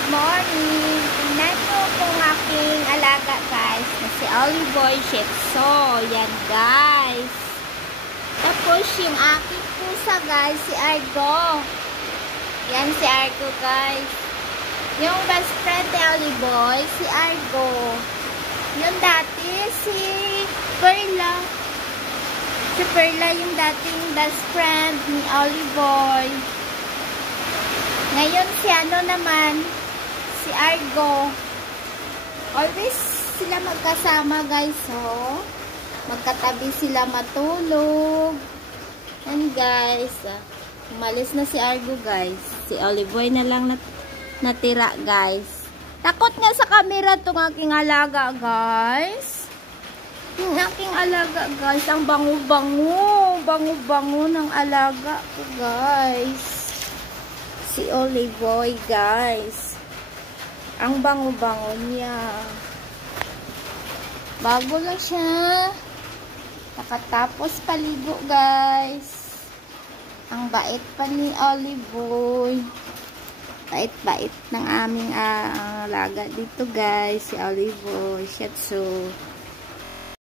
Good morning! Tingnan nyo kung aking alaga guys na si Olive Boy Shih Tzu. Yan guys. Tapos yung aking pusa guys, si Argo. Yan si Argo guys. Yung best friend ni Olive Boy, si Argo. Yung dati si Perla. Si Perla yung dating best friend ni Olive Boy. Ngayon si ano naman, si Argo. Always sila magkasama guys, oh. Magkatabi sila matulog. And guys, umalis na si Argo guys. Si Olive Boy na lang natira guys. Takot nga sa camera tong aking alaga guys. Yung aking alaga guys, ang bango-bango. Bango-bango ng alaga ko guys. Si Olive Boy guys. Ang bango-bango niya. Bago lang siya. Nakatapos paligo guys. Ang bait pa ni Olive Boy. Bait-bait ng aming alaga dito guys. Si Olive Boy Shih Tzu.